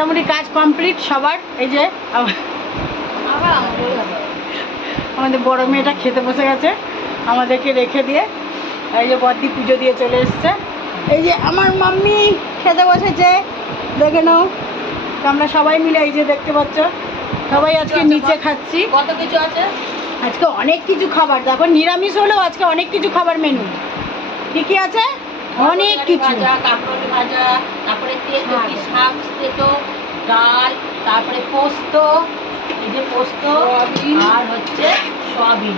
মোটামুটি কাজ কমপ্লিট সবার। এই যে আমাদের বড় মেয়েটা খেতে বসে গেছে আমাদেরকে রেখে দিয়ে। এই যে বদ্দি পুজো দিয়ে চলে এসছে। এই যে আমার মাম্মি খেতে বসেছে, দেখে নাও। তো আমরা সবাই মিলে এই যে দেখতে পাচ্ছ সবাই আজকে নিচে খাচ্ছি। কত কিছু আছে আজকে, অনেক কিছু খাবার। দেখো নিরামিষ হলেও আজকে অনেক কিছু খাবার মেনু। কি কি আছে? অনেক কিছু। কাঁকরোল ভাজা, তারপরে তেঁতুল শাক, তেতো ডাল, তারপরে পোস্ত, এই যে পোস্ত আর হচ্ছে সয়াবিন।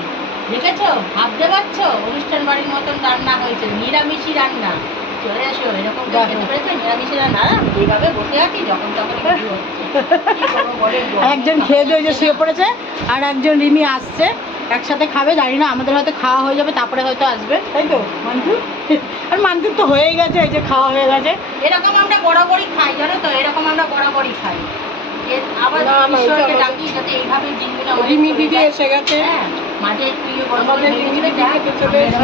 দেখেছো, ভাবতে পারছো অনুষ্ঠান বাড়ির মতন রান্না হয়েছে, নিরামিষই রান্না। চলে এসো, এরকম খেতে পেরেছো নিরামিষই রান্না। এইভাবে বসে আছি যখন তখন একজন খেয়ে দিয়ে যে শুয়ে পড়েছে, আর একজন রিমি আসছে, একসাথে খাবে। জানি না, আমাদের হয়তো খাওয়া হয়ে যাবে তারপরে হয়তো আসবে, তাই তো মান্টু? আর মান্টুর তো হয়েই গেছে, এই যে খাওয়া হয়ে গেছে। এরকম আমরা বরাবরই খাই, জানো তো, এরকম আমরা বরাবরই খাই। আবার ঈশ্বরকে ডাকি যাতে এইভাবে দিনগুলো রিমি দিদি এসে গেছে। মাঝে একটু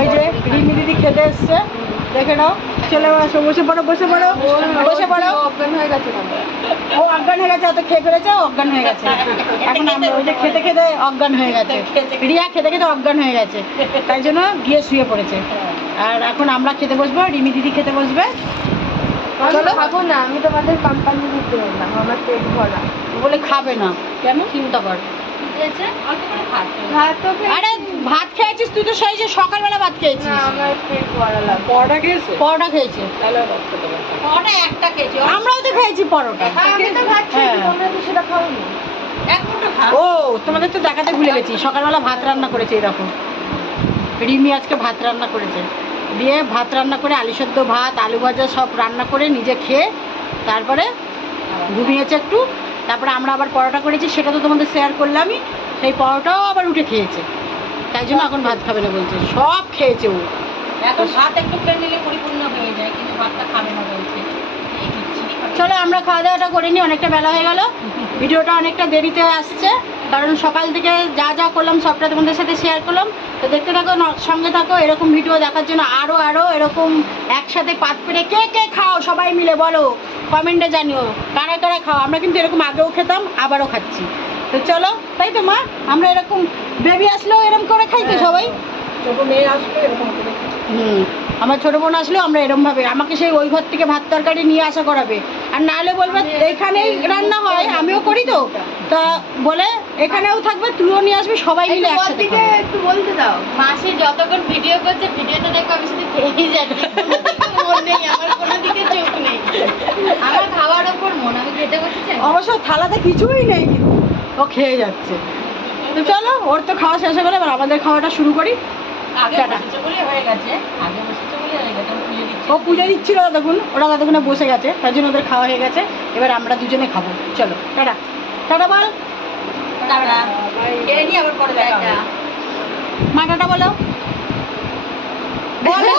ওই যে রিমি দিদি খেতে এসছে, দেখে নাও। চলে আসো, বসে পড়ো, বসে পড়ো, বসে পড়ো। অজ্ঞান হয়ে গেছে। ও অজ্ঞান হয়ে গেছে, অত খেয়ে ফেলেছে, অজ্ঞান হয়ে গেছে। এখন আমরা ওই যে খেতে খেতে অজ্ঞান হয়ে গেছে, রিয়া খেতে খেতে অজ্ঞান হয়ে গেছে, তাই জন্য গিয়ে শুয়ে পড়েছে। আর এখন আমরা খেতে বসবো, রিমি দিদি খেতে বসবে। চলো খাবো না, আমি তোমাদের কোম্পানি দিতে বললাম, আমার পেট ভরা। বলে খাবে না কেন? চিন্তা কর। আরে ভাত খেয়েছিস তুই তো, সেই যে সকালবেলা ভাত খেয়েছিস। আমার পেট ভরা লাগে। পরোটা খেয়েছে? পরোটা খেয়েছে, পরোটা একটা খেয়েছি। আমরাও তো খেয়েছি পরোটা। আমি তো ভাত খেয়েছি, তোমরা তো সেটা খাওনি। এক মুঠো খাও। ও তোমাদের তো দেখাতে ভুলে গেছি, সকালবেলা ভাত রান্না করেছে এরকম। রিমি আজকে ভাত রান্না করেছে, দিয়ে ভাত রান্না করে আলু সেদ্ধ ভাত, আলু ভাজা সব রান্না করে নিজে খেয়ে তারপরে ঘুমিয়েছে একটু। তারপরে আমরা আবার পরোটা করেছি, সেটা তো তোমাদের শেয়ার করলামই। সেই পরোটাও আবার উঠে খেয়েছে, তাই জন্য এখন ভাত খাবে না বলছে। সব খেয়েছে ও। এখন ভাত একটু খেয়ে নিলে পরিপূর্ণ হয়ে যায়, কিন্তু ভাতটা খাবে না বলছে। চলো আমরা খাওয়া দাওয়াটা করে নিই, অনেকটা বেলা হয়ে গেল। ভিডিওটা অনেকটা দেরিতে আসছে, কারণ সকাল থেকে যা যা করলাম সবটা তোমাদের সাথে শেয়ার করলাম। তো দেখতে থাকো, সঙ্গে থাকো। এরকম ভিডিও দেখার জন্য আরও এরকম একসাথে পাত পেরে কে কে খাও সবাই মিলে বলো, কমেন্টে জানিও কারা কারা খাও। আমরা কিন্তু এরকম আগেও খেতাম, আবারও খাচ্ছি। তো চলো, তাই তো মা? আমরা এরকম বেবি আসলেও এরকম করে খাই তো সবাই। ছোট মেয়ে আসলে এরকম করে। আমার ছোটো বোন আসলেও আমরা এরমভাবে, আমাকে সেই ওই ঘর থেকে ভাত তরকারি নিয়ে আসা করাবে, আর না হলে বলবে এখানেই রান্না হয়, আমিও করি তো, তা বলে এখানেও থাকবে, তুইও নিয়ে আসবি, সবাই মিলে একসাথে খাবো। একটু বলতে দাও। মাসি যতক্ষণ ভিডিও করছে, ভিডিওতে দেখো আমি শুধু খেয়েই যাচ্ছি, মন নেই আমার, কোনো দিকে চোখ নেই আমার খাওয়ার ওপর মন। আমি খেতে বসেছি, অবশ্য থালাতে কিছুই নেই, কিন্তু ও খেয়ে যাচ্ছে। তো চলো, ওর তো খাওয়া শেষ হয়ে গেলে এবার আমাদের খাওয়াটা শুরু করি। আগে বসেছে বলে হয়ে গেছে, আগে বসেছে বলে হয়ে গেছে। আমি পুজো দিচ্ছি। ও পুজো দিচ্ছিল দেখুন, ওরা ততক্ষণে বসে গেছে, তাই জন্য ওদের খাওয়া হয়ে গেছে। এবার আমরা দুজনে খাবো। চলো টাটা। টাটা বল। টাটা। খেয়ে নিই, আবার পরে দেখা হবে। মা টাটা বলো। বলো।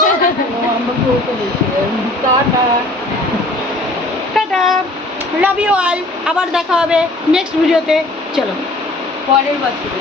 Tata, love you all. আবার দেখা হবে নেক্সট ভিডিওতে। চলো। পরের বছর।